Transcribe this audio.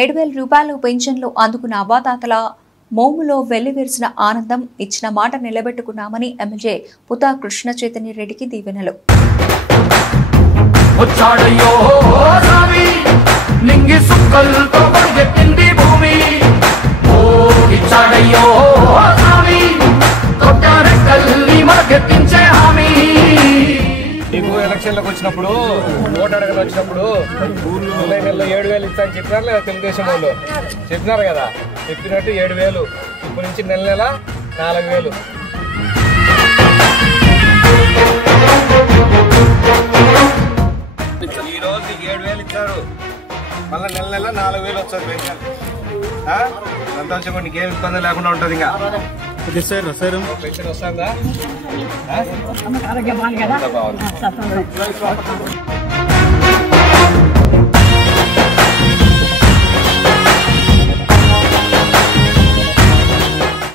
7,000 రూపాయలు పెన్షన్లు అందుకున్న అవ్వాతాతల మోములో వెల్లివిరిసిన ఆనందం, ఇచ్చిన మాట నిలబెట్టుకున్నామని ఎమ్మెల్యే పుతా కృష్ణ చైతన్య రెడ్డికి దీవెనలు. నీకు ఎలక్షన్లకు వచ్చినప్పుడు ఓటు అడగలు వచ్చినప్పుడు జూలై నెలలో 7,000 ఇస్తా అని చెప్పినారు లేదా? తెలుగుదేశం వాళ్ళు చెప్పినారు కదా, చెప్పినట్టు 7,000 ఇప్పటి నుంచి నెల 4,000. ఈ రోజు 7,000 ఇచ్చారు, మళ్ళీ నెల 4,000 వస్తుంది పెన్షన్. సంతోషంగా నీకేం ఇబ్బంది లేకుండా ఉంటుంది. ఇంకా పెన్షన్ వస్తుందా?